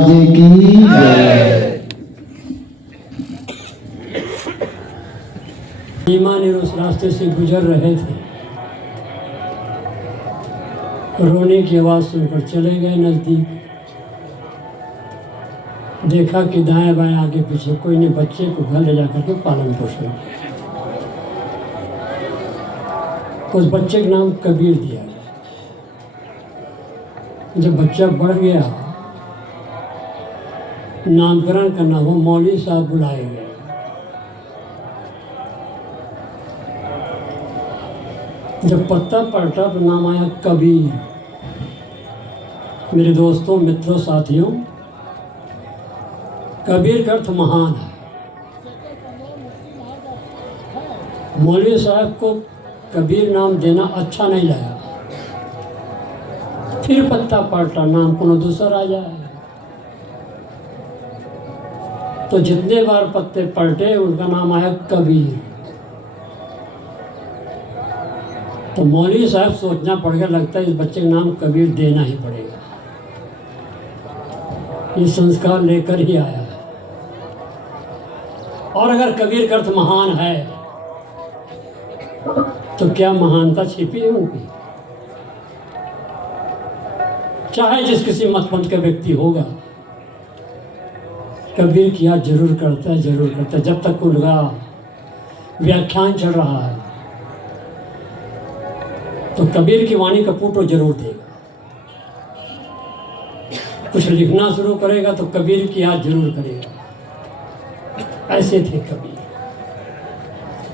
महाराज की जय। ईमान उस रास्ते से गुजर रहे थे, रोने की आवाज़ सुनकर चले गए नज़दीक। देखा कि दाएं बाएं आगे पीछे कोई ने बच्चे को घर ले जाकर के पालन पोषण किया। उस बच्चे का नाम कबीर दिया गया। जब बच्चा बढ़ गया, नामकरण करना हो, मौलवी साहब बुलाए गए। जब पत्ता पलटा तो नाम आया कबीर। मेरे दोस्तों, मित्रों, साथियों, कबीर का अर्थ महान है। मौलवी साहब को कबीर नाम देना अच्छा नहीं लगा। फिर पत्ता पलटा, नाम कोनो दूसरा आ जाए। तो जितने बार पत्ते पलटे उनका नाम आया कबीर। तो मौलवी साहब सोचना पड़ गया, लगता है इस बच्चे का नाम कबीर देना ही पड़ेगा। ये संस्कार लेकर ही आया है। और अगर कबीर का अर्थ महान है तो क्या महानता छिपी है उनकी? चाहे जिस किसी मतपंथ का व्यक्ति होगा, कबीर की याद जरूर करता है, जरूर करता है। जब तक उनका व्याख्यान चल रहा है तो कबीर की वाणी का पुट जरूर देगा। कुछ लिखना शुरू करेगा तो कबीर की याद जरूर करेगा। ऐसे थे कबीर।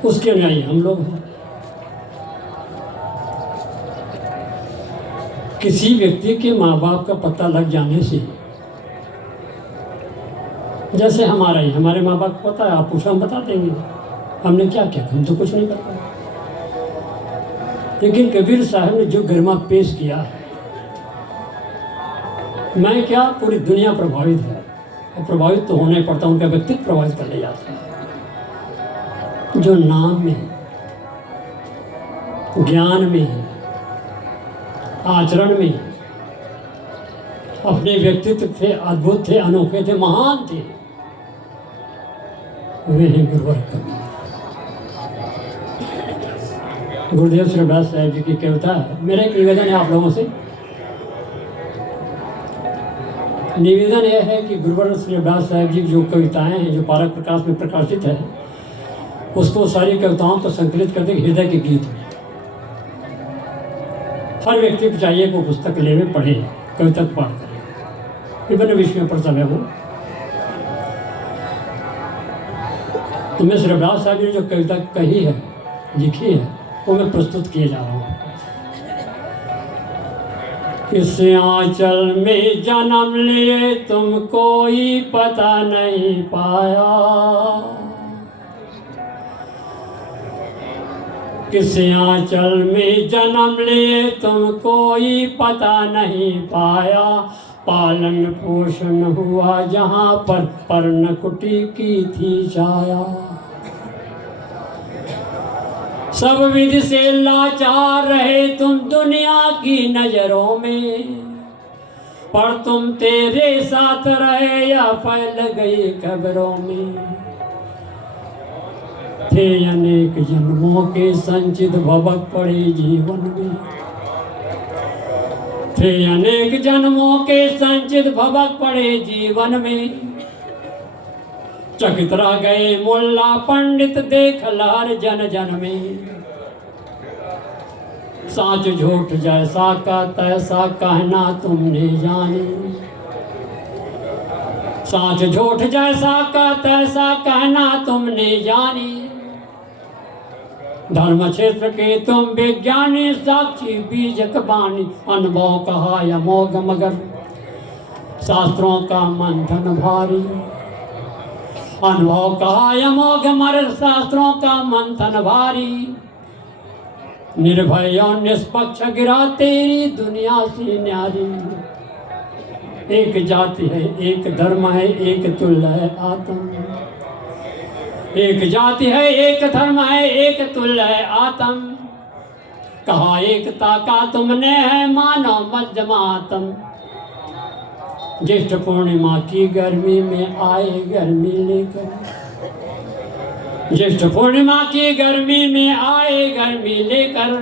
उसके अनुयायी हम लोग हैं। किसी व्यक्ति के माँ बाप का पता लग जाने से, जैसे हमारा ही, हमारे माँ बाप को पता है, आप पूछो हम बता देंगे हमने क्या किया। हम तो कुछ नहीं कर पाए। लेकिन कबीर साहब ने जो गरिमा पेश किया, मैं क्या पूरी दुनिया प्रभावित है। और प्रभावित तो होना ही पड़ता, उनका व्यक्तित्व प्रभावित कर ले जाता है। जो नाम में, ज्ञान में, आचरण में अपने व्यक्तित्व थे, अद्भुत थे, अनोखे थे, महान थे, वे हैं गुरुवर कबीर। गुरुदेव श्री रविदास साहब जी की कविता है। मेरा एक निवेदन है आप लोगों से। निवेदन यह है कि गुरुवर श्री रविदास साहब जी की जो कविताएं हैं, जो पारक प्रकाश में प्रकाशित है, उसको सारी कविताओं को संकलित कर दें हृदय के गीत में। हर व्यक्ति को चाहिए वो पुस्तक ले में पढ़े, कविता पाठ करें, विभिन्न विषयों पर सब है वो। तो मैं श्री रविदास साहब ने जो कविता कही है, लिखी है, वो मैं प्रस्तुत किए जा रहा हूँ। किस आंचल में जन्म लिए तुम कोई पता नहीं पाया, किस आंचल में जन्म लिए तुम कोई पता नहीं पाया। पालन पोषण हुआ जहाँ पर पर्णकुटी की थी छाया। सब विधि से लाचार रहे तुम दुनिया की नजरों में, पर तुम तेरे साथ रहे या फैल गई खबरों में। थे अनेक जन्मों के संचित भवक पड़े जीवन में, थे अनेक जन्मों के संचित भवक पड़े जीवन में। चकित रह गए मुल्ला पंडित देख लहर जन जन में। साच झूठ जैसा का तैसा कहना तुमने जाने, साच झूठ जैसा का तैसा कहना तुमने जानी। धर्म क्षेत्र के तुम विज्ञानी साक्षी बीजक बानी। अनुभव कहा अमोघ मगर शास्त्रों का मंथन भारी, अनुभव कहा अमोघ मगर शास्त्रों का मंथन भारी। निर्भय और निष्पक्ष गिरा तेरी दुनिया से न्यारी। एक जाति है, एक धर्म है, एक तुल्य है आत्म। एक जाति है, एक धर्म है, एक तुल्य है आत्म। कहा एकता का तुमने है मानव मध्यमात्म। ज्येष्ठ पूर्णिमा की गर्मी में आए गर्मी लेकर, ज्येष्ठ पूर्णिमा की गर्मी में आए गर्मी लेकर,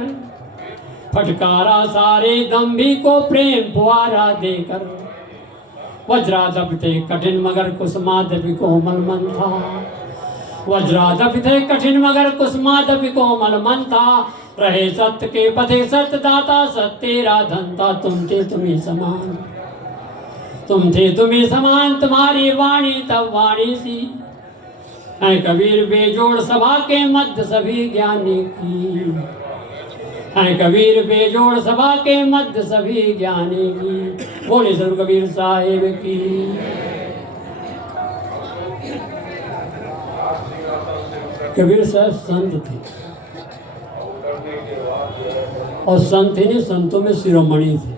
फटकारा सारे दम्भी को प्रेम फुआरा देकर, वज्रादप थे कठिन मगर कुसुमादपि कोमल मन था, वज्रादप थे कठिन मगर कुसुमादपि कोमल मन था, रहे सत्य के पथे सत्य दाता सत्य तेरा धनता, तुम थे तुम्ही समान, तुम थे तुम्ही समान, तुम्हारी वाणी तब वाणी सी, है कबीर बेजोड़ सभा के मध्य सभी ज्ञानी की, है कबीर बेजोड़ सभा के मध्य सभी ज्ञानी की। बोले सर कबीर साहिब की। कबीर साहब संत थे और संत ही नहीं, संतों में शिरोमणि थे।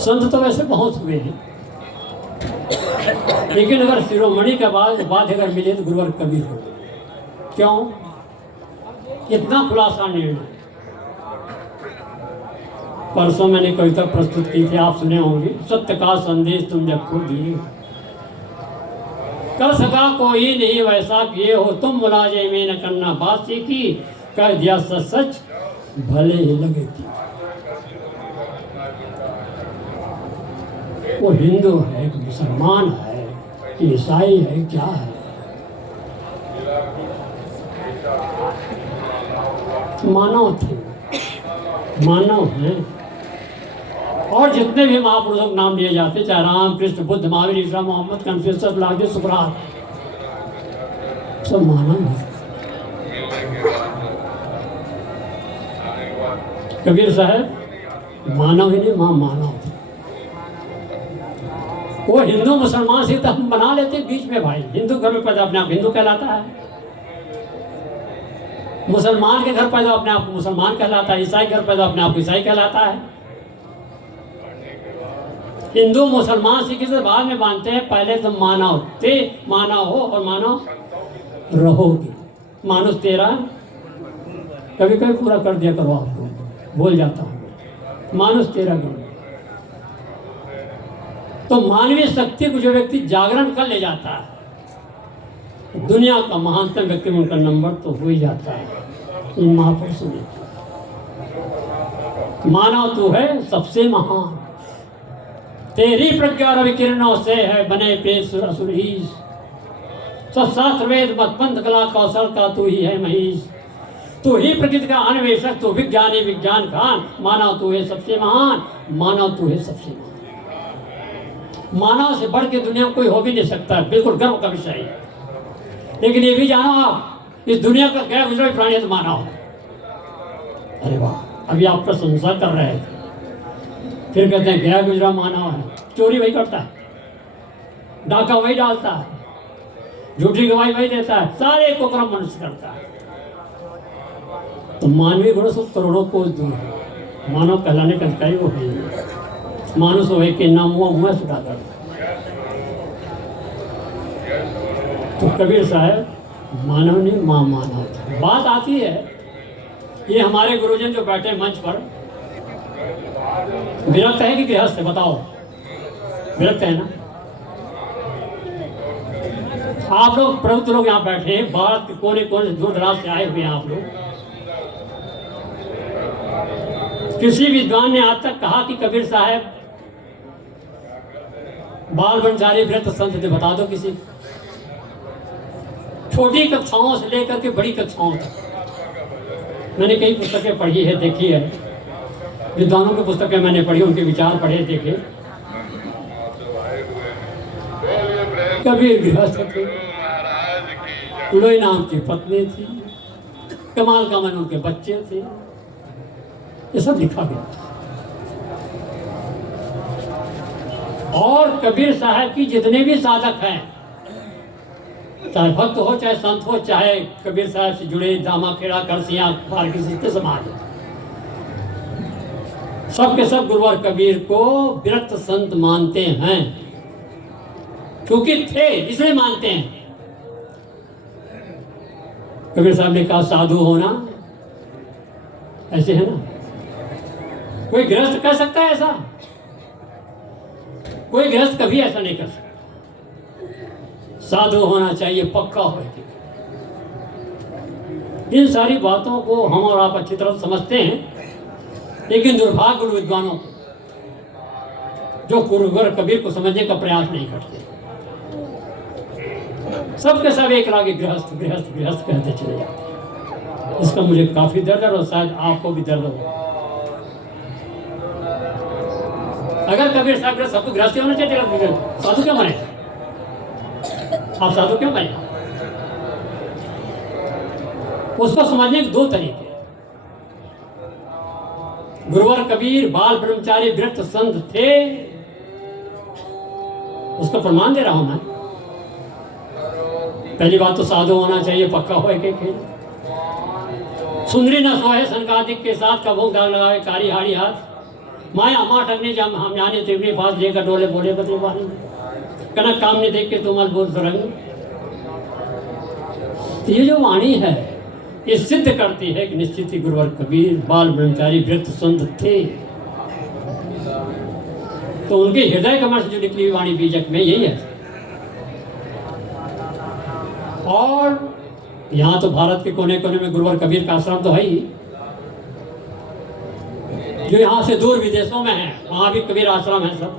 संत तो वैसे बहुत हुए हैं, लेकिन अगर शिरोमणि का बाद अगर मिले तो गुरुवर कबीर हो। क्यों? इतना खुलासा निर्णय। परसों मैंने कविता प्रस्तुत की थी, आप सुने होंगे, सत्य का संदेश तुम जब खो दिए, कर सका कोई नहीं वैसा किए हो तुम, मुलाजे में न करना बात सीखी, कह दिया सच सच भले ही लगे थी। वो हिंदू है कि मुसलमान है कि ईसाई है, क्या है? मानव थे, मानव हैं। और जितने भी महापुरुषों के नाम लिए जाते, चाहे राम कृष्ण बुद्ध महावीर ईसा मोहम्मद कन्फ्यूशियस लागे सुकरात, सब मानव हैं। कबीर साहब मानव ही नहीं, मानव थे। वो हिंदू मुसलमान से तो हम बना लेते बीच में भाई, हिंदू घर में पैदा अपने आप हिंदू कहलाता है, मुसलमान के घर पैदा अपने आप मुसलमान कहलाता है, ईसाई घर पैदा अपने आप ईसाई कहलाता है। हिंदू मुसलमान सिख से बाद में मानते हैं, पहले तुम मानव थे, मानव हो और मानव रहोगे। मानुष तेरा कभी कभी पूरा कर दिया करो, आपको बोल जाता हूँ, मानुष तेरा गुण। तो मानवीय शक्ति को जो व्यक्ति जागरण कर ले जाता है, दुनिया का महानतम व्यक्ति उनका नंबर तो हो ही जाता है। इन महापुरुषों ने मानव तू है सबसे महान, तेरी प्रज्ञा रवि किरणों से है बने पेश असुरीश, सब शास्त्र वेद मत पंथ कला कौशल का तू ही है महीश, तू ही प्रकृति का अन्वेषक, तू विज्ञानी विज्ञान खान, मानव तू है सबसे महान, मानव तू है सबसे महान। मानव से बढ़ के दुनिया में कोई हो भी नहीं सकता, बिल्कुल गर्व का विषय है। लेकिन ये भी जानो आप, इस दुनिया का गैर गुजरा प्राणी तो मानव है। अरे वाह, अभी आप प्रशंसा कर रहे थे, फिर कहते हैं गैर गुजरा मानव है। चोरी वही करता है, डाका वही डालता है, झूठी गवाही वही देता है, सारे को क्रम मनुष्य करता है। तो मानवीय गुणों से करोड़ों कोस दूर है। मानव कहलाने का कई वो है, मानुष हो के नाम हुआ मुँह सुधा कर। तो कबीर साहब मानव नहीं, मानव था। बात आती है, ये हमारे गुरुजन जो बैठे मंच पर, विरक्त है कि गृहस्थ है? बताओ, विरक्त है ना? आप लोग प्रभुत्व लोग यहाँ बैठे हैं, भारत के कोने कोने से दूर दराज से आए हुए हैं आप लोग। किसी विद्वान ने आज तक कहा कि कबीर साहब बाल ब्रह्मचारी व्रत संत थे? बता दो किसी। छोटी कक्षाओं से लेकर के बड़ी कक्षाओं तक मैंने कई पुस्तकें पढ़ी है, देखी है, विद्वानों की पुस्तकें मैंने पढ़ी, उनके विचार पढ़े देखे। कबीर गृहस्थ थे, लोई नाम की पत्नी थी, कमाल का मन उनके बच्चे थे, ये सब लिखा गया। और कबीर साहब की जितने भी साधक हैं, चाहे भक्त हो चाहे संत हो, चाहे कबीर साहब से जुड़े दामा खेड़ा करसियां पार की समाज, सबके सब गुरुवर कबीर को विरक्त संत मानते हैं, क्योंकि थे इसलिए मानते हैं। कबीर साहब ने कहा साधु होना ऐसे है ना, कोई गृहस्थ कह सकता है ऐसा? कोई गृहस्थ कभी ऐसा नहीं कर सकता। साधु होना चाहिए, पक्का हो। इन सारी बातों को हम और आप अच्छी तरह समझते हैं, लेकिन दुर्भाग्य उन विद्वानों को जो गुरुवर कबीर को समझने का प्रयास नहीं करते। सबके सब एक लागे गृहस्थ गृहस्थ गृहस्थ कहते चले जाते हैं। इसका मुझे काफी दर्द है और शायद आपको भी दर्द हो। अगर कबीर साहब सबको गृहस्थी होना चाहिए, साधु क्यों बने? आप साधु क्यों बने? उसको समझने के दो तरीके। गुरुवर कबीर बाल ब्रह्मचारी विरक्त संत थे, उसका प्रमाण दे रहा हूं मैं। पहली बात तो साधु होना चाहिए, पक्का हो एक खेल। सुंदरी न सोहे संकादिक के साथ कबूक दाग लगावे कारी हाड़ी हाथ माया माठ अग्नि जम हम जाने तिवनी फास लेकर डोले बोले बदले वाली कनक काम ने देख के तुमल बोल रंग। ये जो वाणी है ये सिद्ध करती है कि निश्चित ही गुरुवर कबीर बाल ब्रह्मचारी विरक्त संत थे। तो उनके हृदय कमल से जो निकली हुई वाणी बीजक में यही है। और यहाँ तो भारत के कोने कोने में गुरुवर कबीर का आश्रम तो है ही, जो यहाँ से दूर विदेशों में है वहाँ भी कबीर आश्रम है सब।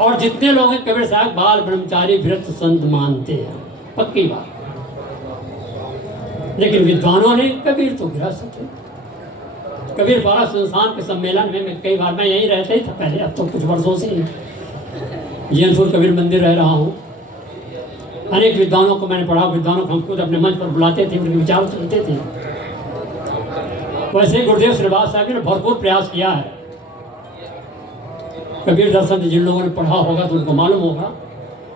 और जितने लोग हैं कबीर साहब बाल ब्रह्मचारी विरक्त संत मानते हैं, पक्की बात। लेकिन विद्वानों ने कबीर तो गृहस्थ थे। कबीर पारा संस्थान के सम्मेलन में कई बार मैं यहीं रहता ही था पहले, अब तो कुछ वर्षों से जैनपुर कबीर मंदिर रह रहा हूँ। अनेक विद्वानों को मैंने पढ़ा, विद्वानों को हम खुद अपने मंच पर बुलाते थे, उनके विचार सुनते थे। वैसे गुरुदेव श्रीवास साहब ने भरपूर प्रयास किया है। कबीर दर्शन जिन लोगों ने पढ़ा होगा तो उनको मालूम होगा,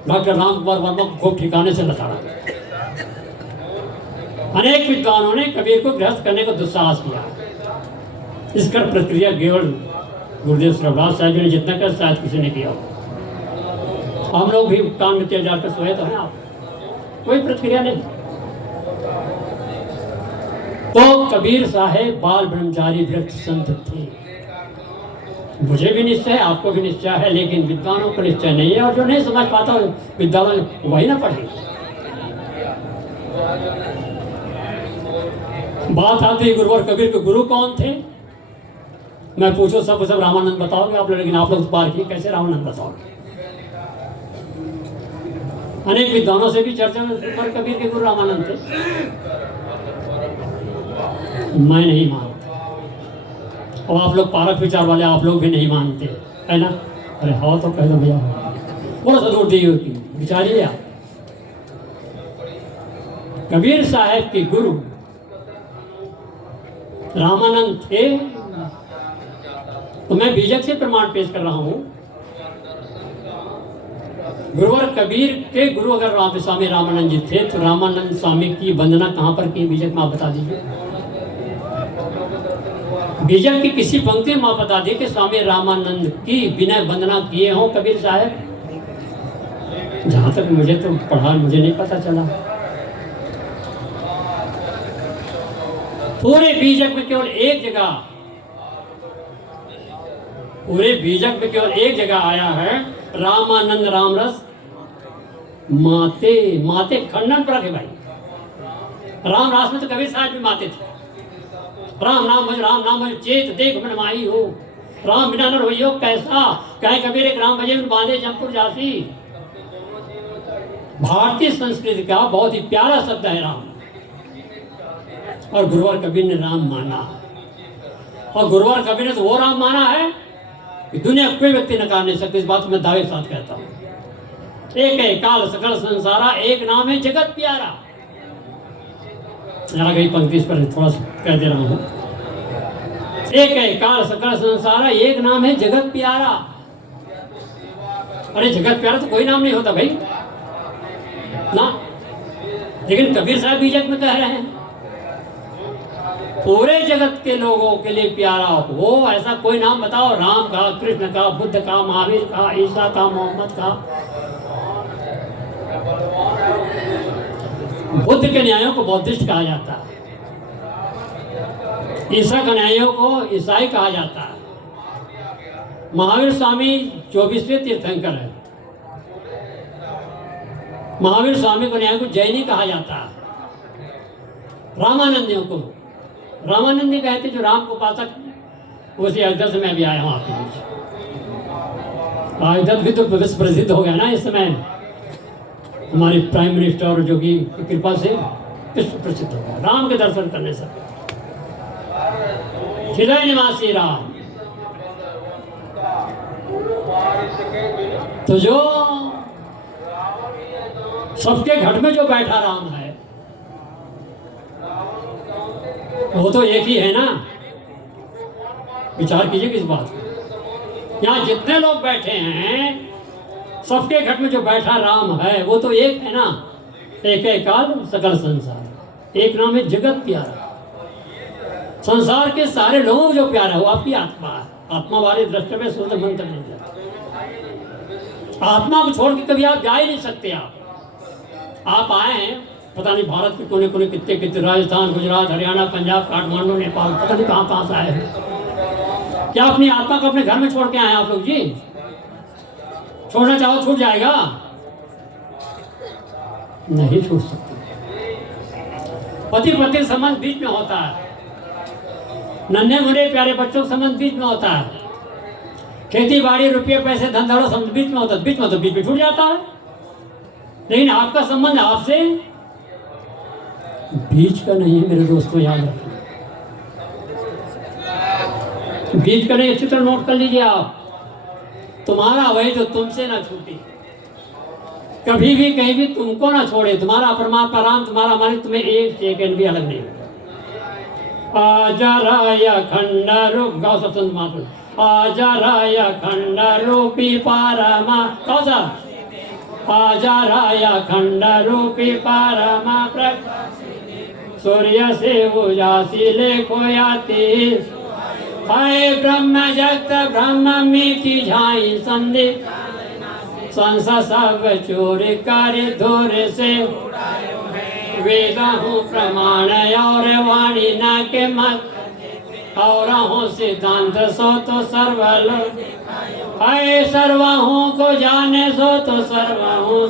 डॉक्टर राम कुमार वर्मा को खूब ठिकाने से लताड़ा। अनेक विद्वानों ने कबीर को गृहस्थ करने का दुस्साहस किया। इसका प्रक्रिया केवल गुरुदेव श्रीवास साहब ने जितना कर शायद किसी ने किया हो। हम लोग भी कान में तेल जाकर सोए तो हैं आप, कोई प्रक्रिया नहीं। तो कबीर साहेब बाल ब्रह्मचारी विरक्त संत थे। मुझे भी निश्चय है, आपको भी निश्चय है, लेकिन विद्वानों को निश्चय नहीं है। और जो नहीं समझ पाता विद्वान वही ना पढ़े। बात आती है गुरुवर कबीर के गुरु कौन थे। मैं पूछो सब रामानंद बताओगे आप लोग, लेकिन आप लोग बार की कैसे रामानंद बताओगे? अनेक विद्वानों से भी चर्चा में गुरुवर कबीर के गुरु रामानंद थे। मैं नहीं मानता, और आप लोग पारक विचार वाले आप लोग भी नहीं मानते है ना। अरे हाँ तो कह दो भैया, थोड़ा सा दूर दी होती विचारिए आप। कबीर साहब के गुरु रामानंद थे, तो मैं बीजक से प्रमाण पेश कर रहा हूं। गुरुवर कबीर के गुरु अगर स्वामी रामानंद जी थे, तो रामानंद स्वामी की वंदना कहां पर की बीजक में आप बता दीजिए। बीजक की किसी पंक्ति में आप बता दी कि स्वामी रामानंद की बिना वंदना किए हो कबीर साहब। जहां तक मुझे तो पढ़ा, मुझे नहीं पता चला। पूरे बीजक में केवल एक जगह, पूरे बीजक में केवल एक जगह आया है रामानंद रामरस माते। माते खंडन पर है भाई। राम रास में तो कबीर साहब भी माते थे। राम नाम भज चेत देख मन माही हो, राम बिना नर होइयो कैसा, कहे कबीर एक राम भजे बांधे जमपुर जासी। भारतीय संस्कृति का बहुत ही प्यारा शब्द है राम, और गुरुवर कबीर ने राम माना। और गुरुवर कबीर ने तो वो राम माना है कि दुनिया कोई व्यक्ति नकार नहीं सकती। इस बात मैं दावे के साथ कहता हूँ। एक है काल सकल संसारा, एक नाम है जगत प्यारा। आ गई पंक्ति, इस पर थोड़ा सा कह दे रहा हूँ। एक है काल सकल संसारा, एक नाम है जगत प्यारा। अरे जगत प्यारा तो कोई नाम नहीं होता भाई ना, लेकिन कबीर साहब बीजक में कह रहे हैं पूरे जगत के लोगों के लिए प्यारा हो। ऐसा कोई नाम बताओ, राम का, कृष्ण का, बुद्ध का, महावीर का, ईसा का, मोहम्मद का। बुद्ध के न्यायों को बौद्धिस्ट कहा जाता है, ईसा के न्यायों को ईसाई कहा जाता है, महावीर स्वामी 24वें तीर्थंकर है। महावीर स्वामी को न्याय को जैनी कहा जाता है। रामानंदियों को रामानंदी कहते जो राम को उपासक, उसी अयोध्या से मैं भी आया हूँ आपके बीच। अयोध्या भी तो विश्व प्रसिद्ध हो गया ना इस समय, हमारे प्राइम मिनिस्टर और जोगी की कृपा से विश्व प्रसिद्ध हो गया राम के दर्शन करने से। हृदय निवासी राम, तो जो सबके घट में जो बैठा राम है वो तो एक ही है ना। विचार कीजिए किस बात को। यहाँ जितने लोग बैठे हैं सबके घट में जो बैठा राम है वो तो एक है ना। एक है काल सकल संसार, एक नाम है जगत प्यारा। संसार के सारे लोगों को जो प्यारा है वो आपकी आत्मा है। आत्मा वाले दृष्टि में शुद्ध मंत्र नहीं जाता। आत्मा को छोड़ के कभी आप जा ही नहीं सकते। आप आए हैं पता नहीं भारत के कोने कोने कितने कितने, राजस्थान, गुजरात, हरियाणा, पंजाब, काठमांडू, नेपाल, पता नहीं कहाँ कहाँ से आए हैं। क्या अपनी आत्मा को अपने घर में छोड़ के आए हैं आप लोग जी? छोड़ना चाहो छूट जाएगा? नहीं छूट सकते। पति पत्नी संबंध बीच में होता है, नन्हे मुन्ने प्यारे बच्चों का संबंध बीच में होता है, खेती बाड़ी, रुपये, पैसे, धन दौलत संबंध बीच में होता है। बीच में तो बीच में छूट जाता है। लेकिन आपका संबंध आपसे बीच का नहीं है मेरे दोस्तों, याद रखिए। बीच का नहीं, अच्छी तरह नोट कर लीजिए आप। तुम्हारा वही जो तुमसे ना छूटे, कभी भी कहीं भी तुमको ना छोड़े। तुम्हारा परमात्मा राम, तुम्हारा मालिक, तुम्हें एक सेकंड भी अलग नहीं होगा। आजा राया खंड रूप, गाओ सब संत मात्र। आजा राया खंड रूपी पारमा, गाओ सब। आजा राया खंड रूपी पारमा, सूर्य से उजासिले खोयाती, हाय ब्रह्म जगत ब्रह्म मीठी झाई संधि, संस सब चोर कर धोर से, वेद हूँ प्रमाण और वाणी न के मत, और हूँ सिद्धांत सो तो सर्वलो, हाय सर्वहूँ को जाने सो तो सर्वहूँ,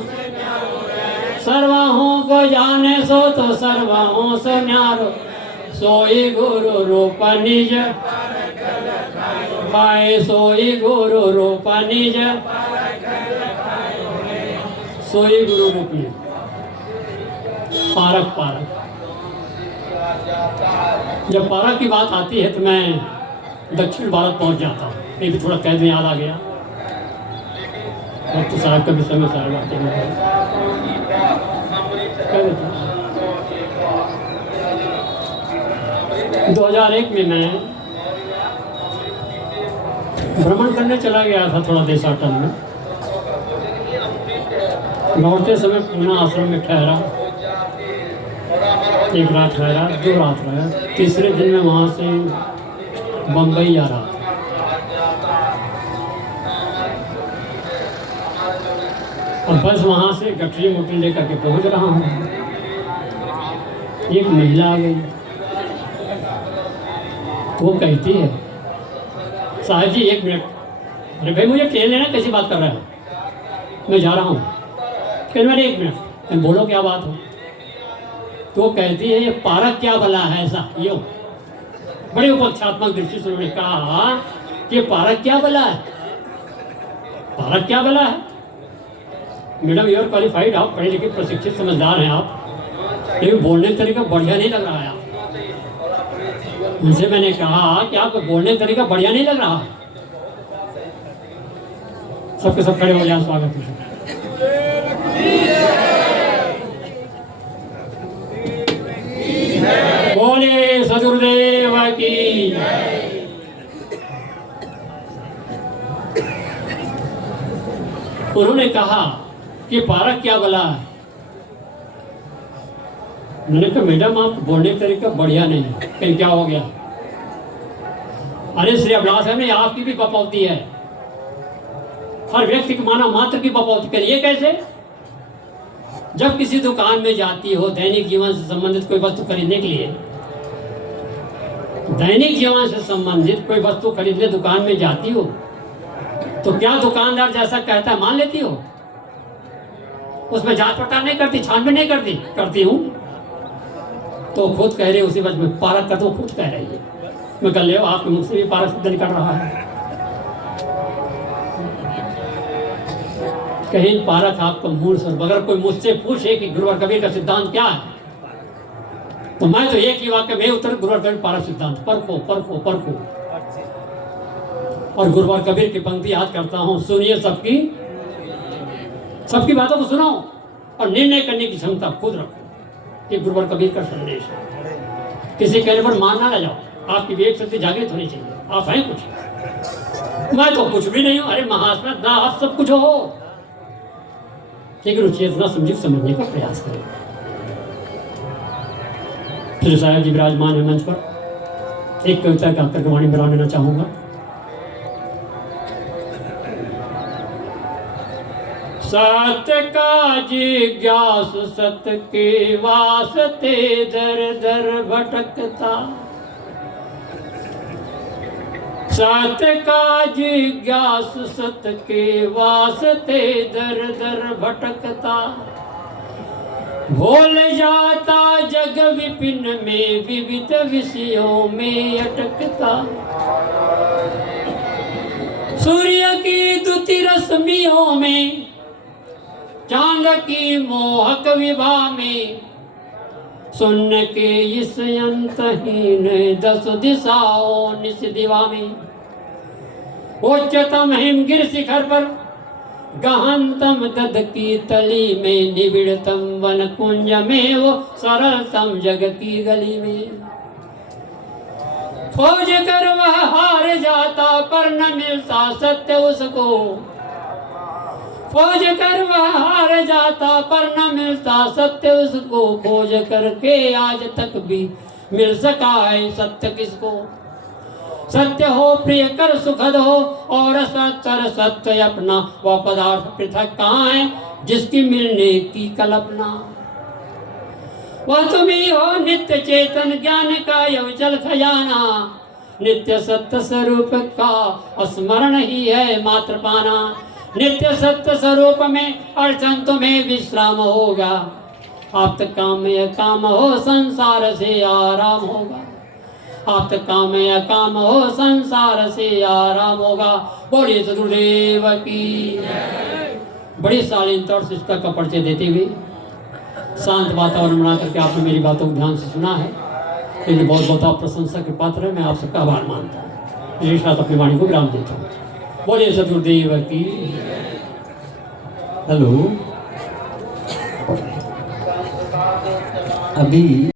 सर्वहूँ को जाने सो तो सर्वहूँ सो न्यारो, सोई गुरु रूप निज, हाय सोई गुरु रूप निज, सोई गुरु रूप निज। पारक पारक, जब पारक की बात आती है तो मैं दक्षिण भारत पहुंच जाता हूँ। ये भी थोड़ा कह दें, याद आ गया। अब तो साहब का भी समय सारे बातें कह देता हूँ। 2001 में मैं भ्रमण करने चला गया था थोड़ा देशाटन में। लौटते समय पूना आश्रम में ठहरा, एक रात ठहरा, 2 रात रहा। तीसरे दिन में वहाँ से बम्बई आ रहा था। अब बस वहाँ से गठरी मोटी लेकर के पहुँच रहा हूँ। एक महिला आ गई, वो कहती है, साहब जी 1 मिनट। अरे भाई मुझे ट्रेन लेना, कैसी बात कर रहे हो? मैं जा रहा हूँ। फिर मैंने 1 मिनट, मैं बोलो क्या बात हो? तो कहती है, ये पारक क्या भला है ऐसा? यो बड़े उपक्षात्मक दृष्टि से उन्होंने कहा कि पारक क्या भला है, पारक क्या भला है? मैडम यू आर क्वालिफाइड, आप पढ़े लिखे प्रशिक्षित समझदार हैं आप, लेकिन बोलने का तरीका बढ़िया नहीं लग रहा है। उनसे मैंने कहा कि आपको बोलने का तरीका बढ़िया नहीं लग रहा। सबके सब खड़े हो जाए, स्वागत है। बोले सदगुरुदेव की। उन्होंने कहा कि पारक क्या भला है? मैंने कहा मैडम आप बोलने का तरीका बढ़िया नहीं है। कहीं क्या हो गया? अरे श्री अभिलाष है, आपकी भी बपौती है, हर व्यक्ति की मानव मात्र की बपौती करिए कैसे? जब किसी दुकान में जाती हो दैनिक जीवन से संबंधित कोई वस्तु खरीदने के लिए, दैनिक जीवन से संबंधित कोई वस्तु खरीदने दुकान में जाती हो, तो क्या दुकानदार जैसा कहता है मान लेती हो? उसमें जांच पड़ताल नहीं करती, छानबीन नहीं करती? करती हूँ। तो खुद कह रही उसी वजह में पारक का, तो खुद कह रही है। मैं कह ले आपके मुख से भी पारक शब्द निकल रहा है। कहीं पारक आपका मूल स्वर, अगर कोई मुझसे पूछे कि गुरुवर कबीर का सिद्धांत क्या है, तो मैं तो एक ही वाक्य में उत्तर, गुरुवर कबीर पारक सिद्धांत, परखो परखो परखो। और गुरुवर कबीर की पंक्ति याद करता हूं, सुनिए सबकी बातों को सुनो और निर्णय करने की क्षमता खुद रखो। ये गुरुवर कबीर का संदेश है। किसी कहने पर मानना ना जाओ, आपकी विवेक शक्ति जागृत होनी चाहिए। आप हैं कुछ, मैं तो कुछ भी नहीं हूं। अरे महात्मा ना, आप सब कुछ हो, लेकिन चेतना समझने का प्रयास करें। फिर साहब जी विराजमान है मंच पर, एक कविता का तर्कवाणी बना लेना चाहूंगा। सत्य का जिज्ञासु सत्य के वास्ते दर दर भटकता, सत्य का जिज्ञासु सत्य के वास्ते दर दर भटकता, भूल जाता जग विपिन में विविध विषयों में अटकता, सूर्य की द्युति रश्मियों में, चांद की मोहक विभा में, सुन के इस अंतहीन 10 दिशाओं निस दिवा में, उच्चतम हिमगिर शिखर पर, गहनतम दद की तली में, निबिड़तम वन कुंज में, वो सरलतम जग की गली में, खोज कर वह हार जाता पर न मिलता सत्य उसको, खोज कर वह हार जाता पर न मिलता सत्य उसको, खोज करके आज तक भी मिल सका है सत्य किसको। सत्य हो प्रिय कर सुखद हो और सत्तर सत्य अपना, वह पदार्थ पृथक कहाँ है जिसकी मिलने की कल्पना। वह तुम ही हो नित्य चेतन ज्ञान का अविचल खजाना, नित्य सत्य स्वरूप का स्मरण ही है मात्र पाना। नित्य सत्य स्वरूप में अड़चन तुम्हें विश्राम होगा, आप तक काम या काम हो संसार से आराम होगा, आप तक काम या काम हो संसार से आराम होगा। बोलिए सदगुरुदेव की। बड़ी शालीनता और शिष्टता का परिचय देते हुए शांत वातावरण बना करके आपने मेरी बातों को ध्यान से सुना है, लेकिन बहुत बहुत आप प्रशंसा के पात्र है। मैं आप सबका आभार मानता हूँ। मेरे साथ अपनी वाणी को विराम देता हूँ। बोलिए सदगुरुदेव की। हेलो, अभी